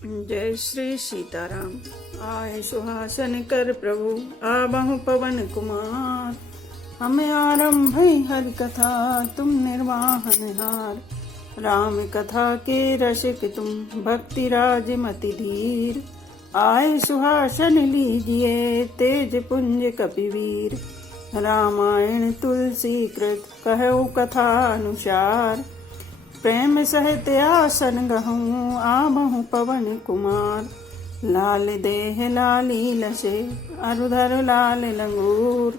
जय श्री सीताराम। आए सुहासन कर प्रभु आबहु पवन कुमार। हमें आरंभ हरि कथा तुम निर्वाहन हार। राम कथा के रसिक तुम भक्ति राज मति धीर। आए सुहासन लीजिए तेज पुंज कपिवीर। रामायण तुलसी कृत कहु कथा अनुसार। प्रेम सहित आसन गहूँ आबहु पवन कुमार। लाल देह लाली लसे अरुधर लाल लंगूर।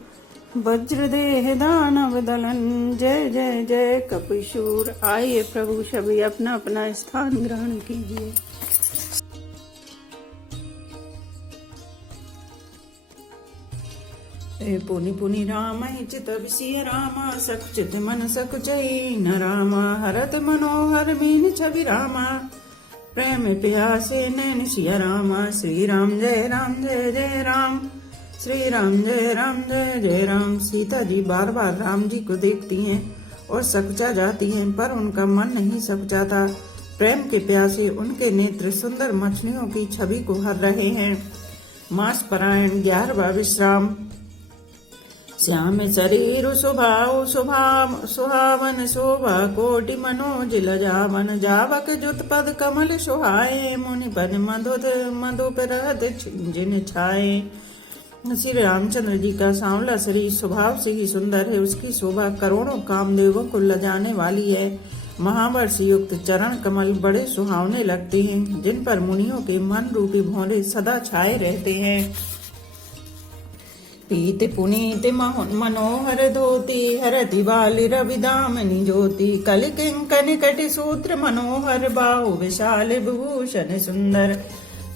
वज्र देह दानव दलन जय जय जय कपिशूर। आइए प्रभु सभी अपना अपना स्थान ग्रहण कीजिए। पुनि पुनि राम चित विषय रामा सकुचित मन सकुचई न रामा। हरत मनोहर मीन छवि रामा। प्रेम प्यासे नैन सिया रामा। श्री राम जय जय राम। श्री राम जय जय राम। सीता जी बार बार राम जी को देखती हैं और सकुचा जाती हैं, पर उनका मन नहीं सकुचाता। प्रेम के प्यासे उनके नेत्र सुंदर मछलियों की छवि को हर रहे हैं। मास परायण 11वां विश्राम। श्याम शरीर स्वभाव सुहावन शोभा कोटि मनोज लजावन। जावक जुत पद कमल सुहाए मुनि बन मधुप रहत जिन छाए। श्री रामचंद्र जी का सांवला शरीर स्वभाव से ही सुंदर है। उसकी शोभा करोड़ों कामदेवों को लजाने वाली है। महावर्ष युक्त चरण कमल बड़े सुहावने लगते हैं, जिन पर मुनियों के मन रूपी भौरे सदा छाए रहते हैं। पीत पुनीत मनोहर धोती हरति बाली रवि दामनी ज्योति। कल किंकन कटि सूत्र मनोहर बाहु विशाल विभूषण सुंदर।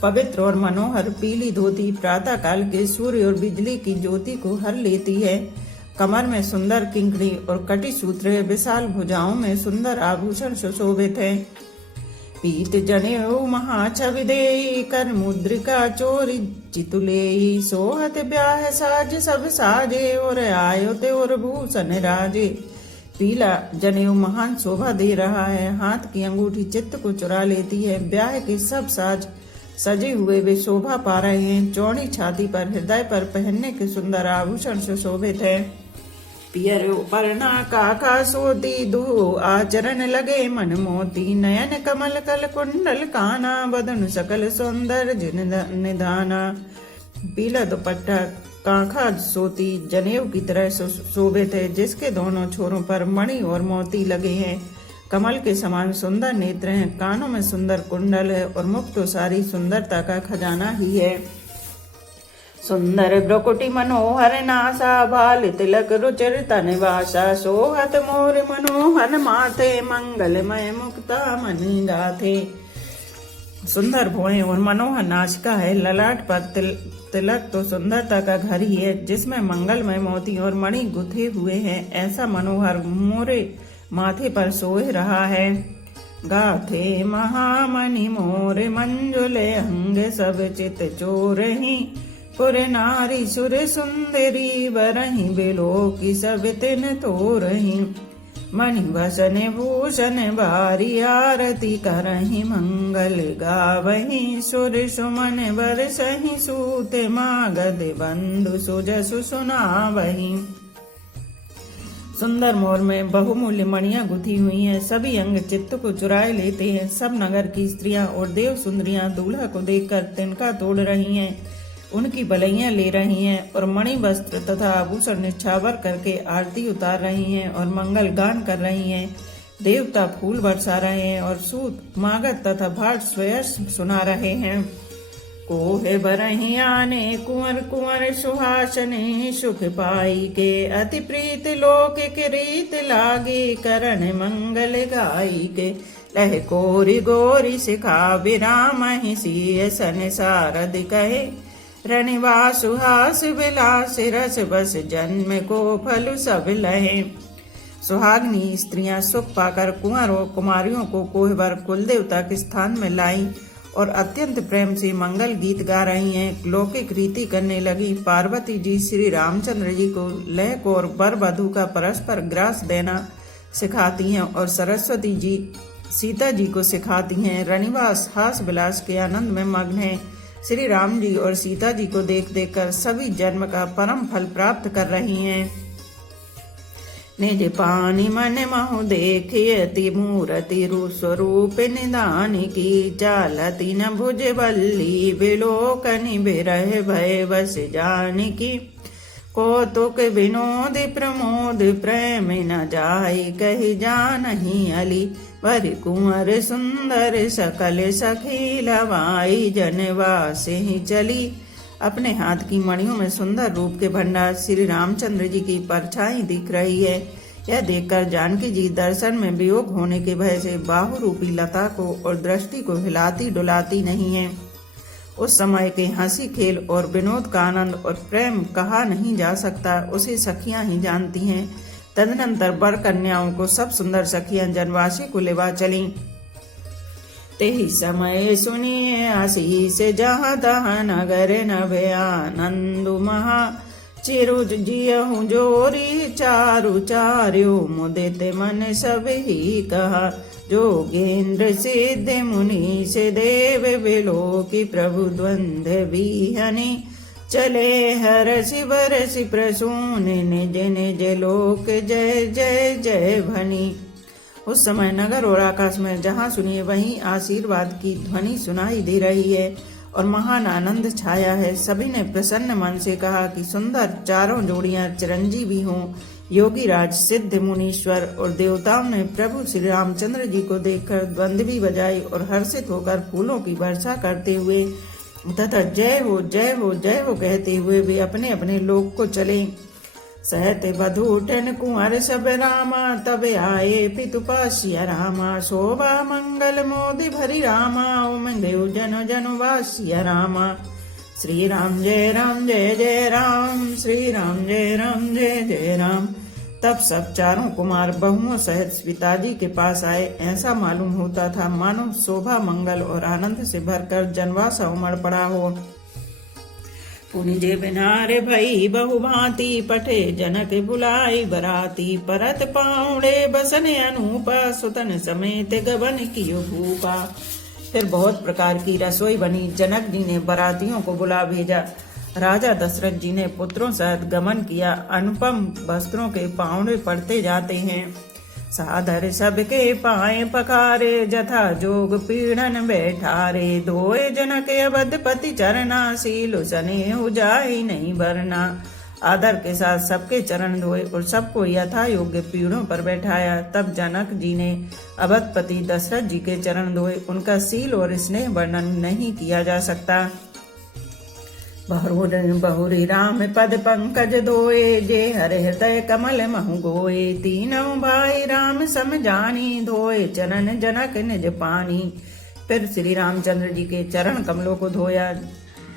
पवित्र और मनोहर पीली धोती प्रातः काल के सूर्य और बिजली की ज्योति को हर लेती है। कमर में सुंदर किंकड़ी और कटि सूत्र विशाल भुजाओं में सुंदर आभूषण सुशोभित है। पीत जनेऊ महाछवि देई कर मुद्रिका चोरी चितुलेई। सोहत ब्याह साज सब साजे और आयो ते और भूषण राजे। पीला जनेऊ महान शोभा दे रहा है। हाथ की अंगूठी चित्त को चुरा लेती है। ब्याह के सब साज सजे हुए वे शोभा पा रहे हैं। चौड़ी छाती पर हृदय पर पहनने के सुंदर आभूषण सुशोभित है। पियर पर्णा काका सोती दो आचरण लगे मन मोती। नयन कमल कल कुंडल काना बदन सकल सौंदर्य जिन निधाना। पीला दुपट्टा काका सोती जनेऊ की तरह शोभित है, जिसके दोनों छोरों पर मणि और मोती लगे हैं। कमल के समान सुंदर नेत्र हैं। कानों में सुंदर कुंडल है और मुख तो सारी सुंदरता का खजाना ही है। सुंदर भ्रुकुटी मनोहर नासा भाल तिलक रुचिर तनवासा। सोहत मोर मनोहर माथे मंगलमय मुक्ता मणि गाथे। सुंदर भौहें और मनोहर नासिका है। ललाट पर तिलक तो सुंदरता का घर ही है, जिसमें मंगलमय मोती और मणि गुथे हुए हैं। ऐसा मनोहर मोरे माथे पर सोए रहा है। गाथे महामणि मोर मंजुले अंग सब चित चोरही। पुर नारी सुर सुंदरी बरही बिलो की सब तिन तोरही। मणि वसन भूषण बारी आरती करही मंगल गावही। सुर सुमन बरसही सूते मागध बंधु सुजसु सुनावही। सुंदर मोर में बहुमूल्य मणियां गुथी हुई हैं। सभी अंग चित्त को चुराए लेते हैं। सब नगर की स्त्रियां और देव सुंदरियां दूल्हा को देखकर तिनका तोड़ रही हैं, उनकी बलैयां ले रही हैं और मणि वस्त्र तथा आभूषण निछावर करके आरती उतार रही हैं और मंगल गान कर रही हैं। देवता फूल बरसा रहे हैं और सूत मागध तथा भाट स्वयं सुना रहे हैं। कोहे बरही आने कुंवर कुंवर सुहासने सुख पाई के। अति प्रीत लोक के रीत लागे करण मंगल गाई के। लह कोरी गोरी सिखा विराम ही सिय सन सारद कहे। रणिवा सुहास विलास रस बस जन्म को फल सब लहे। सुहागनी स्त्रियां सुख पाकर कुंवर और कुमारियों को कोहबर कुल देवता के स्थान में लाई और अत्यंत प्रेम से मंगल गीत गा रही हैं। लौकिक रीति करने लगी। पार्वती जी श्री रामचंद्र जी को लय को और वर वधु का परस्पर ग्रास देना सिखाती हैं और सरस्वती जी सीता जी को सिखाती हैं। रनिवास हास विलास के आनंद में मग्न है। श्री राम जी और सीता जी को देख देख कर सभी जन्म का परम फल प्राप्त कर रही हैं। निज पानी मन महु देखियति मूर्ति स्वरूप निदान की चालती न भुज बल्ली विलोकनि बिरह भय बस जानकी कौतुक विनोद प्रमोद प्रेम न जाय कहि जानहि अली वर कुंवर सुंदर सकल सखी लवाई जनवास ही चली। अपने हाथ की मणियों में सुंदर रूप के भंडार श्री रामचंद्र जी की परछाई दिख रही है। यह देखकर जानकी जी दर्शन में वियोग होने के भय से बाहु रूपी लता को और दृष्टि को हिलाती डुलाती नहीं है। उस समय के हंसी खेल और विनोद का आनंद और प्रेम कहा नहीं जा सकता, उसे सखियां ही जानती हैं। तदनंतर बर कन्याओं को सब सुंदर सखियां जनवासी को लेवा चली। तेहि समय सुनिए आशीष जहाँ तहाँ नगर नभे आनंदु महा चिरुज जियहु जोरी चारु चार्यो मुदित मन सब ही कहा जोगेन्द्र सिद्ध मुनि से देव विलोकी प्रभु द्वंद विहनि चले हरसि बरसि प्रसून निज निज लोक जय जय जय भनी। उस समय नगर और आकाश में जहाँ सुनिए वहीं आशीर्वाद की ध्वनि सुनाई दे रही है और महान आनंद छाया है। सभी ने प्रसन्न मन से कहा कि सुंदर चारों जोड़ियां चिरंजीवी हों। योगी राज सिद्ध मुनीश्वर और देवताओं ने प्रभु श्री रामचंद्र जी को देखकर द्वंद्वी बजाई और हर्षित होकर फूलों की वर्षा करते हुए तथा जय हो जय हो जय हो कहते हुए वे अपने अपने लोक को चले। सहते बधूटन कुंवर सब रामा तब आए पितुपासिया रामा शोभा मंगल मोदि भरी रामा उमंग जन जन वासिया रामा। श्री राम जय जय राम, श्री राम जय जय राम। तब सब चारों कुमार बहुओं सहित पिताजी के पास आए। ऐसा मालूम होता था मानो शोभा मंगल और आनंद से भरकर जनवास उमड़ पड़ा हो। पुनिजे बिनारे भई बहुभांति पठे जनक बुलाई बराती परत पाउड़े बसन अनूपा सुतन समेत गबन कियो भूपा। फिर बहुत प्रकार की रसोई बनी। जनक जी ने बरातियों को बुला भेजा। राजा दशरथ जी ने पुत्रों सहित गमन किया। अनुपम वस्त्रों के पाउंडे पड़ते जाते हैं। सादर सबके पाए पखारे जथा जोग पीड़न बैठारे धोए जनक अवधपति चरना सीलो सने जाई नहीं भरना। आदर के साथ सबके चरण धोए और सबको यथा योग्य पीढ़ों पर बैठाया। तब जनक जी ने अवधपति दशरथ जी के चरण धोए। उनका सील और स्नेह वर्णन नहीं किया जा सकता। बहुरी राम पद पंकज दोए जे हरे हृदय कमल महु गोए। तीनों भाई राम सम जानी धोए चरण जनक निज पानी। फिर श्री रामचंद्र जी के चरण कमलों को धोया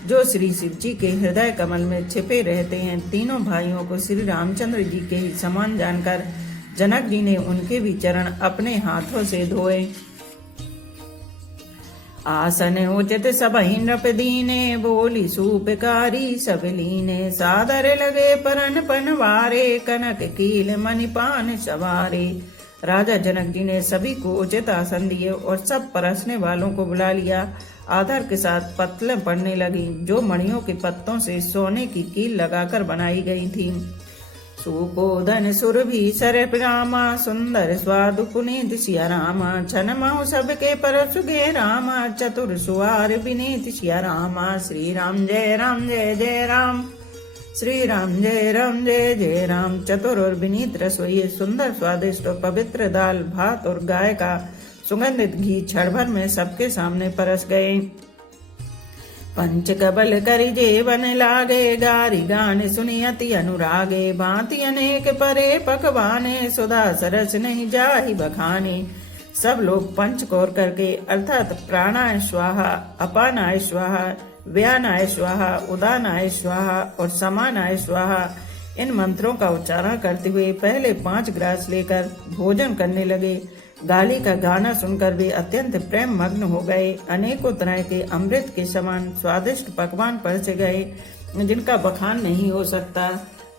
जो श्री शिव जी के हृदय कमल में छिपे रहते हैं। तीनों भाइयों को श्री रामचंद्र जी के ही समान जानकर जनक जी ने उनके भी चरण अपने हाथों से धोए। आसन उचित सबहि नृप दीने बोली सूपकारी सब लीने। सादर लगे परन पनवारे कनक कील मणिपान सवारे। राजा जनक जी ने सभी को उचित आसन दिए और सब परसने वालों को बुला लिया। आदर के साथ पत्तलें पड़ने लगी जो मणियों के पत्तों से सोने की कील लगाकर बनाई गई थी। सुपोधन सुरभि सरप रामा सुंदर स्वादु पुनीत सिया रामा। छन महु सबके परसुगे रामा चतुर सुवार विनीत सिया रामा। श्री राम जय जय राम, श्री राम जय जय राम। चतुर और विनीत रसोई सुंदर स्वादिष्ट और पवित्र दाल भात और गाय का सुगंधित घी क्षण भर में सबके सामने परस गए। पंच कबल करि जेवन लागे गारी गान सुनि अति अनुरागे। भांति अनेक परे पकवाने सुधा सरस नहीं जाहि बखाने। सब लोग पंच कौर करके अर्थात प्राणाय स्वाहा, अपानाय स्वाहा, व्यानाय स्वाहा, उदानाय स्वाहा और समानाय स्वाहा इन मंत्रों का उच्चारण करते हुए पहले 5 ग्रास लेकर भोजन करने लगे। गाली का गाना सुनकर वे अत्यंत प्रेम मग्न हो गए। अनेकों तरह के अमृत के समान स्वादिष्ट पकवान परसे गए जिनका बखान नहीं हो सकता।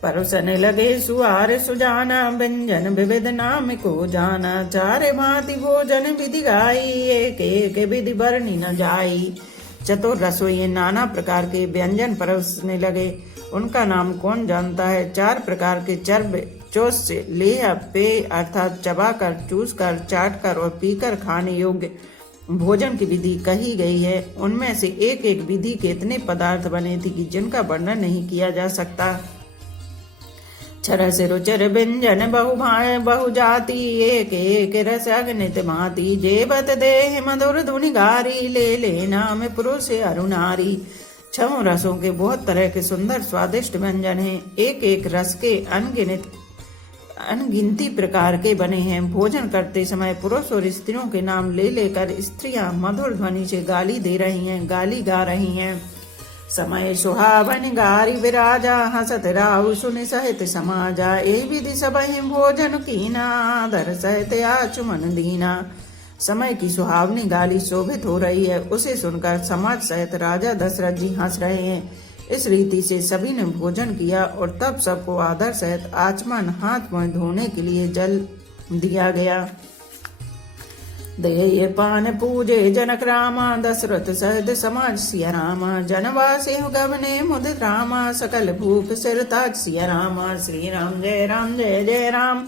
परोसने लगे सुआर सुजाना, व्यंजन विविध नाम को जाना। चार भांति भोजन विधि गाई, एक एक विधि बरनी न जाई। चतुर रसोई नाना प्रकार के व्यंजन परोसने लगे, उनका नाम कौन जानता है। चार प्रकार के चर्ब चोस से लेह पेय अर्थात चबाकर, चूसकर, चाटकर और पीकर खाने योग्य भोजन की विधि कही गई है। उनमें से एक एक विधि के इतने पदार्थ बने थे कि जिनका वर्णन नहीं किया जा सकता। छरस रुचिर व्यंजन बहु जाति, एक एक रस अगणित भांति। जेबत देह मधुर धुनि गारी, ले नाम पुरुष अरुणारी। छह रसों के बहुत तरह के सुंदर स्वादिष्ट व्यंजन हैं, एक एक रस के अनगिनती प्रकार के बने हैं। भोजन करते समय पुरुष और स्त्रियों के नाम ले लेकर स्त्रियां मधुर ध्वनि से गाली गा रही हैं। समय सुहावन गारी विराजा, हसत राहु सुनि सहित समाजा। ए विधि सबहि भोजन कीना, आदर सहित आचमन दीना। समय की सुहावनी गाली शोभित हो रही है, उसे सुनकर समाज सहित राजा दशरथ जी हंस रहे हैं। इस रीति से सभी ने भोजन किया और तब सबको आदर सहित आचमन, हाथ मुंह धोने के लिए जल दिया गया। दे पान पूजे जनक रामा, दशरथ सहित समाज सिया रामा। जनवासी गवने मुदित रामा, सकल भूप सिर ताज सिया रामा। श्री राम जय राम जय जय राम,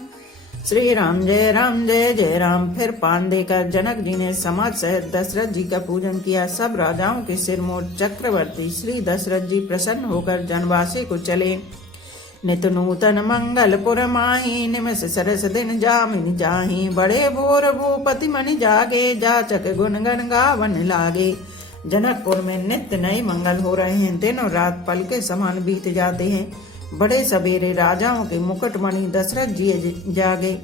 श्री राम जय राम जय जय राम। फिर पान देकर जनक जी ने समाज सहित दशरथ जी का पूजन किया। सब राजाओं के सिर मोड़ चक्रवर्ती श्री दशरथ जी प्रसन्न होकर जनवासी को चले। नित नूतन मंगलपुर माही, निमिष सरस दिन जामिन जाही। बड़े भोर भूपति मनि जागे, जाचक गुण गण गावन लागे। जनकपुर में नित्य नए मंगल हो रहे हैं, दिन और रात पल के समान बीत जाते हैं। बड़े सवेरे राजाओं के मुकुटमणि दशरथ जी जागे,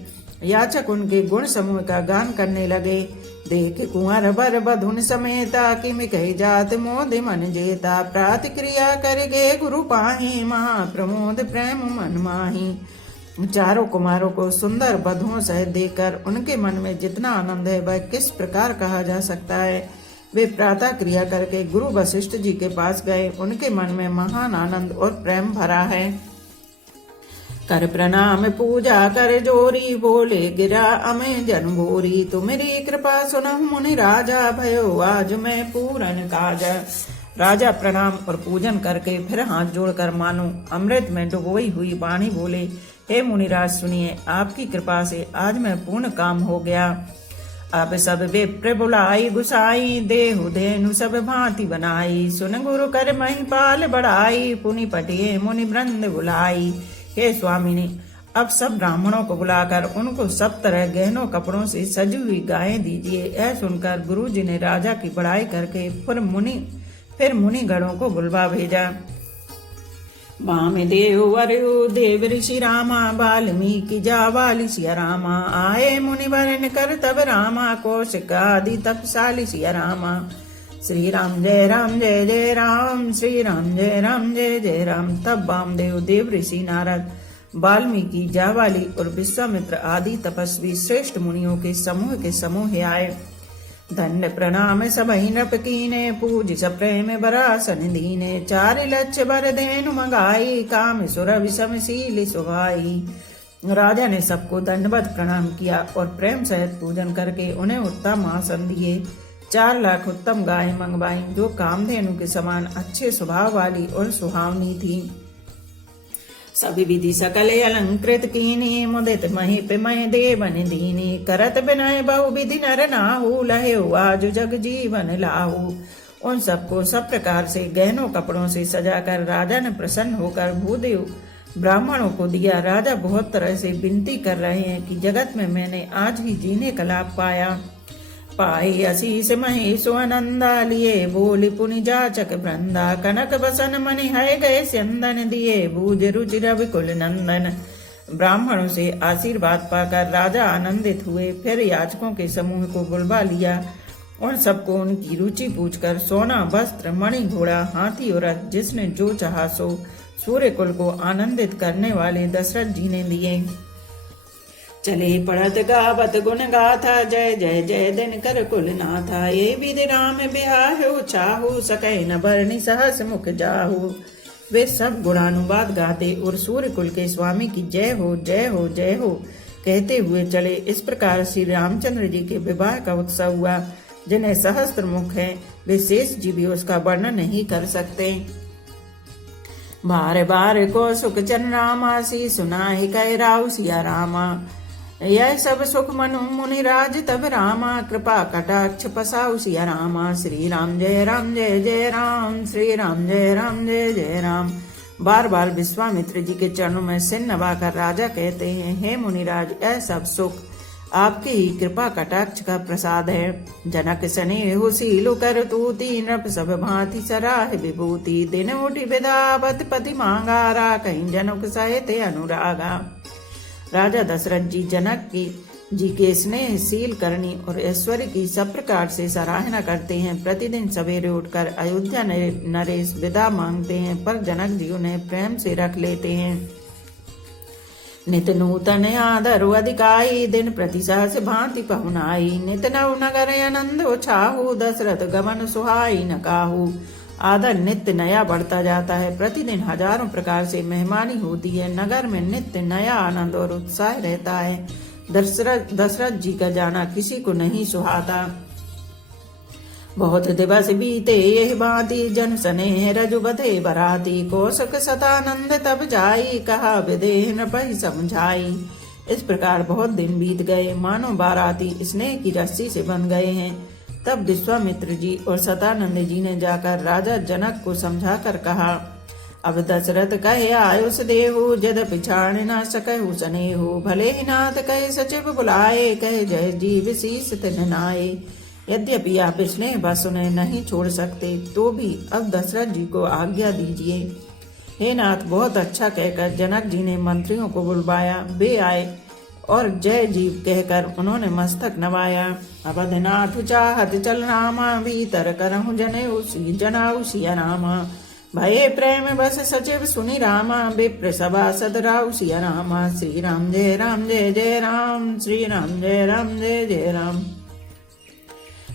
याचक उनके गुण समूह का गान करने लगे। देख कुंवर बर बधुन समेता, किम कही जात मोद मन जेता। प्रातिक्रिया करगे गुरु पाही, महाप्रमोद प्रेम मन माही। चारों कुमारों को सुंदर बधुओं सहित देखकर उनके मन में जितना आनंद है वह किस प्रकार कहा जा सकता है। वे प्रातः क्रिया करके गुरु वशिष्ठ जी के पास गए, उनके मन में महान आनंद और प्रेम भरा है। कर प्रणाम पूजा कर जोरी, बोले गिरा अमे जनभोरी। तुम्हारी कृपा सुनहु मुनि राजा, भयो आज मैं पूरन काजा। राजा प्रणाम और पूजन करके फिर हाथ जोड़कर मानो अमृत में डुबोई हुई वाणी बोले, हे मुनिराज सुनिए, आपकी कृपा से आज मैं पूर्ण काम हो गया। अब सब विप्र बुलाई गुसाई, देहु धेनु सब भांति बनाई। सुन गुरु कर महिपाल बढ़ाई, पुनि पटिए मुनि वृंद बुलाई। हे स्वामिनी, अब सब ब्राह्मणों को बुलाकर उनको सब तरह गहनों कपड़ों से सजी हुई गायें दीजिए। यह सुनकर गुरु जी ने राजा की बड़ाई करके फिर मुनि गणों को बुलवा भेजा। वाम देव वरु देव ऋषि रामा, वाल्मीकि जावालि सिया रामा। आए मुनि वरन कर तब रामा, कौशिक आदि तपसालि सिया रामा। श्री राम जय राम जय जय राम, श्री राम जय राम जय जय राम। तब वामदेव, देव ऋषि नारद, वाल्मीकि, जावाली और विश्वामित्र आदि तपस्वी श्रेष्ठ मुनियों के समूह आए। धन्य प्रणाम सबहि नृप कीने, पूज सप्रेम बरासन दीने। चार लक्ष्य बर धेनु मंगाई, काम सुर विषमशील सुभाई। राजा ने सबको दंडवत प्रणाम किया और प्रेम सहित पूजन करके उन्हें उत्तम आसन दिए। 4 लाख उत्तम गाय मंगवाई, जो कामधेनु के समान अच्छे स्वभाव वाली और सुहावनी थी। सभी विधि सकल अलंकृत कीनी, मुदित मही मह देवन दीनी। करत बिनय बहु विधि नर नाहु, लहे आज जग जीवन लाहु। उन सबको सब प्रकार से गहनों कपड़ों से सजाकर राजा ने प्रसन्न होकर भूदेव ब्राह्मणों को दिया। राजा बहुत तरह से विनती कर रहे हैं कि जगत में मैंने आज ही जीने का लाभ पाया। पाई असीस महेशो आनंदा, लिए बोली पुनि जाचक वृंदा। कनक बसन मणि है गए स्यंदन, दिए भूज रुचि रवि कुल नंदन। ब्राह्मणों से आशीर्वाद पाकर राजा आनंदित हुए। फिर याचकों के समूह को बुलवा लिया। उन सबको उनकी रुचि पूछकर सोना, वस्त्र, मणि, घोड़ा, हाथी और रथ, जिसने जो चाहा सो सूर्य कुल को आनंदित करने वाले दशरथ जी ने दिए। चले पढ़त गावत गुण गाथा, जय जय जय दिन कर कुल नाथा। ये विधि राम बिहाहु, चाहु सकै न बरनि सहस मुख जाहु। वे सब गुणानुवाद गाते और सूर्य कुल के स्वामी की जय हो जय हो जय हो कहते हुए चले। इस प्रकार श्री रामचंद्र जी के विवाह का उत्सव हुआ। जिन्हें सहस्त्र मुख है वे शेष जी भी उसका वर्णन नहीं कर सकते। बार बार को सुख चन रामा सी सुना ही कह राव सिया रामा। यह सब सुख मनु मुनि राज तब रामा कृपा कटाक्ष पसाउ सिया रामा। श्री राम जय जय राम श्री राम जय जय राम। बार बार विश्वामित्र जी के चरणों में सिर नवाकर राजा कहते हैं, हे मुनिराज यह सब सुख आपकी ही कृपा कटाक्ष का प्रसाद है। जनक स्नेहु सीलु कर तूती नृप सब भांति सराह विभूति। दिन उठी विदावत पति मांगारा कहीं जनक सहित अनुरागा। राजा दशरथ जी जनक जी के स्नेहशील करनी और ऐश्वर्य की सब प्रकार से सराहना करते हैं। प्रतिदिन सवेरे उठकर अयोध्या नरेश विदा मांगते हैं, पर जनक जी उन्हें प्रेम से रख लेते हैं। नित नूतन आदर अधिकाई दिन प्रति सहस भांति पहुनाई। नित नव नगर आनंद छाहू दशरथ गमन सुहाई न काहू। आदर नित्य नया बढ़ता जाता है। प्रतिदिन हजारों प्रकार से मेहमानी होती है। नगर में नित्य नया आनंद और उत्साह रहता है। दशरथ जी का जाना किसी को नहीं सुहाता। बहुत दिवस बीते यही भांति जन स्नेह रजु बधे बराती। कौशक सतानंद तब जाई कहा विदेह न पही समझाई। इस प्रकार बहुत दिन बीत गए, मानो बाराती स्नेह की रस्सी से बन गए हैं। तब विश्वामित्र जी और सतानंद जी ने जाकर राजा जनक को समझाकर कहा, अब दशरथ कहे आयुष देहु जद पिछाड़ न सकहु स्नेहु। भले ही नाथ कहे सचिव बुलाए कहे जय जीव शीस तिन नाए। यद्यपि आप स्नेह बस उन्हें नहीं छोड़ सकते, तो भी अब दशरथ जी को आज्ञा दीजिए। हे नाथ, बहुत अच्छा कहकर जनक जी ने मंत्रियों को बुलवाया। वे आए और जय जीव कहकर उन्होंने मस्तक नवाया। अवधनाथ चाहत चल रामा भीतर करहु जनाऊ सिया रामा। भये प्रेम बस सचिव सुनि रामा विप्र सभा सदराऊ सिया रामा। श्री राम जय जय राम श्री राम जय जय राम।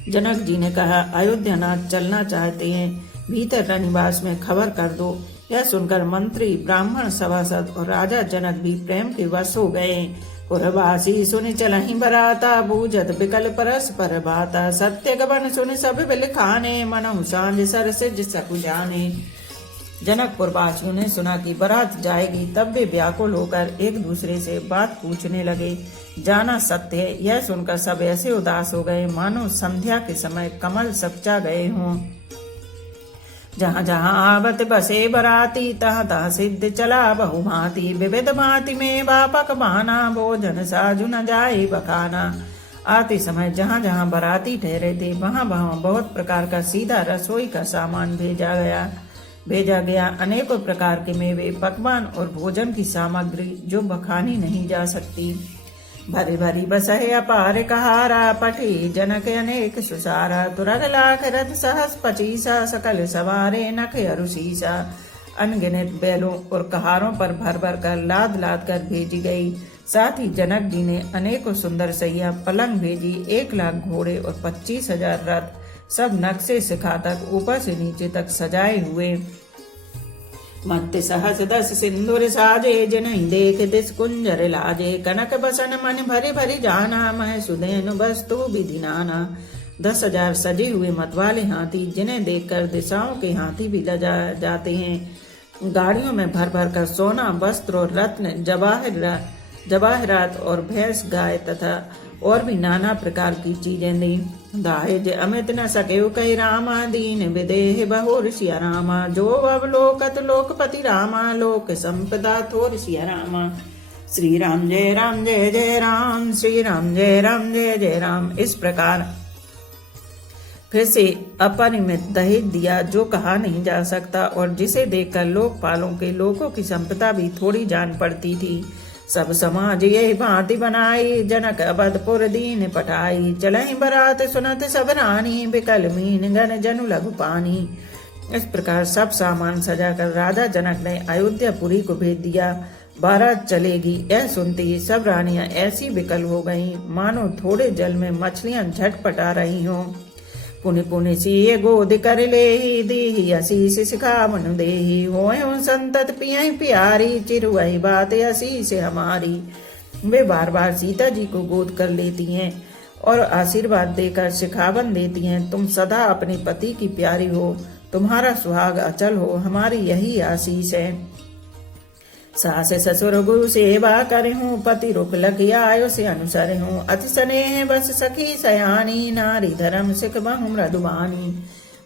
जनक जी ने कहा, अयोध्या नाथ चलना चाहते हैं, भीतर रनिवास में खबर कर दो। यह सुनकर मंत्री ब्राह्मण सभासद और राजा जनक भी प्रेम के वश हो गए। पुरवासी सुनि चलहि बराता बूझत बिकल परस पर बाता। सत्य गबन सुनि सब बिल खाने मनहु सांझ सरसिज सकु जाने। जनकपुर वासियों ने सुना कि बारात जाएगी, तब वे व्याकुल होकर एक दूसरे से बात पूछने लगे। जाना सत्य है, यह सुनकर सब ऐसे उदास हो गए मानो संध्या के समय कमल सपचा गए हों। जहाँ जहाँ आवत बसे बराती तहाँ तहाँ सिद्ध चला बहुभांति। विविध भांति में बापक बहाना भोजन साजु न जाए बखाना। आते समय जहाँ जहाँ बराती ठहरे थे वहाँ वहाँ बहुत प्रकार का सीधा रसोई का सामान भेजा गया। अनेकों प्रकार के मेवे पकवान और भोजन की सामग्री जो बखानी नहीं जा सकती। भरी भरी बसहे अपार कहारा पठी जनक अनेक सुसारा। तुरग लाख रथ सहस पचीसा सकल सवारे नख अरुशीसा। अनगिनत बैलों और कहारों पर भर भर कर लाद कर भेजी गई। साथ ही जनक जी ने अनेकों सुंदर सैया पलंग भेजी। 1 लाख घोड़े और 25,000 रथ, सब नक्शे शिखा तक ऊपर से नीचे तक सजाए हुए। मत्त सहस 10 सिंदूर साजे जिन्हि देख दिस कुंजर लाजे। कनक बसन मन भरे भरी जाना मह सुधेनु वस्तु विधि नाना। 10,000 सजे हुए मतवाले हाथी जिन्हें देखकर दिशाओं के हाथी भी लजा जाते हैं। गाड़ियों में भर भर कर सोना वस्त्र और रत्न जवाहरात और भैंस गाय तथा और भी नाना प्रकार की चीजें दी। दाहिज अमित न सके कही रामा दीन विदेह बहुर सिया रामा। जो अवलोकत लोकपति रामा लोक संपदा थोर सिया रामा। श्री राम जय राम श्री राम जय जय राम। इस प्रकार फिर से अपरिमित दहेज दिया जो कहा नहीं जा सकता और जिसे देखकर लोकपालों के लोगों की संपदा भी थोड़ी जान पड़ती थी। सब समाज यही भांति बनाई जनक अवधपुर दीन पठाई। चलहि बरात सुनत सब रानी बिकल मीन गन जनु लघु पानी। इस प्रकार सब सामान सजाकर राजा जनक ने अयोध्यापुरी को भेज दिया। बारात चलेगी यह सुनते ही सब रानियां ऐसी विकल हो गईं मानो थोड़े जल में मछलियां झटपटा रही हों। पुनि पुनि सिय गोद कर लेहि, दीहि आशीष सिखावन देहि। होय संतत पियहि प्यारी, चिरुवहि बात आशीष हमारी। वे बार बार सीता जी को गोद कर लेती हैं और आशीर्वाद देकर शिखावन देती हैं। तुम सदा अपने पति की प्यारी हो, तुम्हारा सुहाग अचल हो, हमारी यही आशीष है। सास ससुर गुरु सेवा करहूँ, पति रुख लखि आयो से अनुसर हूँ। अति स्नेह बस सखी सयानी, नारी धर्म सिख बहु मृदुवानी।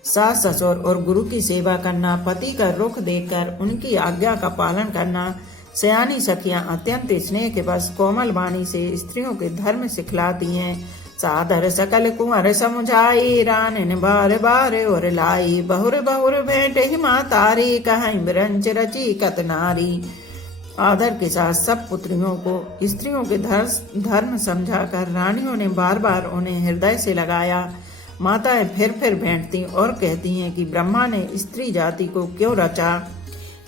सास ससुर और गुरु की सेवा करना, पति का रुख देखकर उनकी आज्ञा का पालन करना। सयानी सखियां अत्यंत स्नेह के बस कोमल वाणी से स्त्रियों के धर्म सिखलाती हैं। सादर सकल कुंवर समुझाई, रानन बार बार और लाई। बहुर बहुर भेंट ही मातारी, कहीं बिरंच रची कत नारी। आदर के साथ सब पुत्रियों को स्त्रियों के धर्म समझाकर रानियों ने बार बार उन्हें हृदय से लगाया। माताएं फिर भेंटती और कहती हैं कि ब्रह्मा ने स्त्री जाति को क्यों रचा।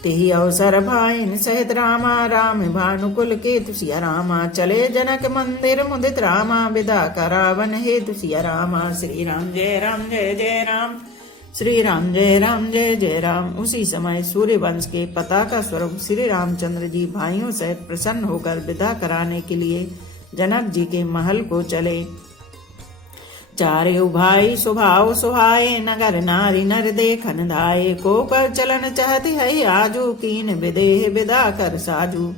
तेहि अवसर भाइन सहित रामा, राम भानुकुल केतु सिया रामा। चले जनक मंदिर मुदित रामा, विदा करावन हेतु सिया रामा। श्री राम जय राम जय जय राम, श्री राम जय जय राम। उसी समय सूर्य वंश के पताका स्वरूप श्री रामचंद्र जी भाइयों सहित प्रसन्न होकर विदा कराने के लिए जनक जी के महल को चले। चारे भाई स्वभाव सुहाए, नगर नारी नर देखन धाये। को कर चलन चाहती है आजू, कीन विदेह विदा कर साजू।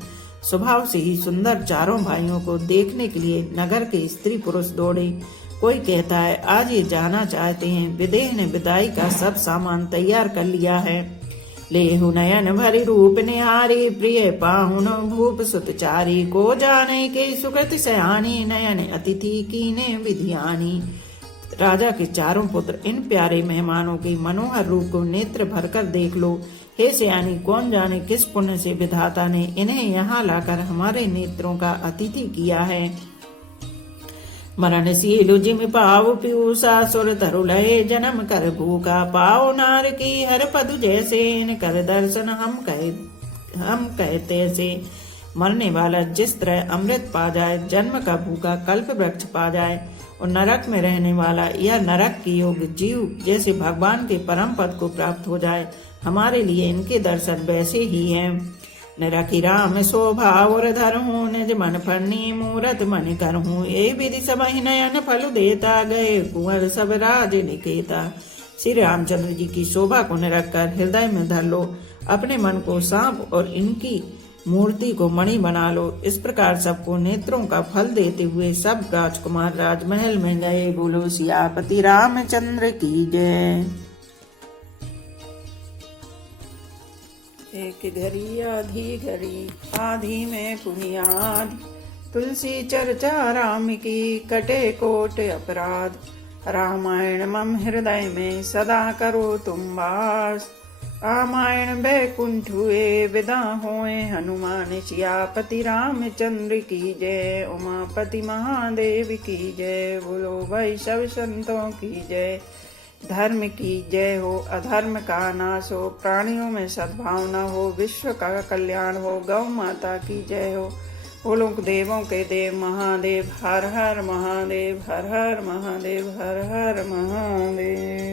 स्वभाव से ही सुंदर चारों भाइयों को देखने के लिए नगर के स्त्री पुरुष दौड़े। कोई कहता है आज ये जाना चाहते हैं। विदेह ने विदाई का सब सामान तैयार कर लिया है। लेहु नयन भरी रूप निहारी, प्रिय पाहुन भूप सुतचारी। को जाने के सुकृत सयानी, नयन अतिथि कीने विधियानी। राजा के चारों पुत्र इन प्यारे मेहमानों के मनोहर रूप को नेत्र भरकर देख लो। हे सयानी, कौन जाने किस पुण्य से विधाता ने इन्हें यहाँ लाकर हमारे नेत्रों का अतिथि किया है। मरणशील जिम पाव पीयूषा, सुर तरु लहे जन्म कर भूखा। पाओ नार की हर पदु जैसे, इन कर दर्शन हम कहते से। मरने वाला जिस तरह अमृत पा जाए, जन्म का भूखा कल्प वृक्ष पा जाए, और नरक में रहने वाला या नरक की योग जीव जैसे भगवान के परम पद को प्राप्त हो जाए, हमारे लिए इनके दर्शन वैसे ही हैं। निरखि राम शोभा और धरहूँ, निज मन फरनी मूरत मन करहूँ। ए विधि सब नयन फल देता, गए कुंवर सब राज निकेता। श्री रामचंद्र जी की शोभा को निरख कर हृदय में धर लो, अपने मन को सांप और इनकी मूर्ति को मणि बना लो। इस प्रकार सबको नेत्रों का फल देते हुए सब राजकुमार राजमहल में गए। बोलो सियापति रामचंद्र की जय। एक घड़ी आधी में पुनियाद, तुलसी चर्चा राम की कटे कोट अपराध। रामायण मम हृदय में सदा करो तुम वास। रामायण बैकुंठ हुए विदा होए, हनुमान सियापति रामचंद्र की जय। उमापति महादेव की जय। बोलो भाई सब संतों की जय। धर्म की जय हो, अधर्म का नाश हो, प्राणियों में सद्भावना हो, विश्व का कल्याण हो। गौ माता की जय हो। बोलो देवों के देव महादेव, हर हर महादेव, हर हर महादेव, हर हर महादेव।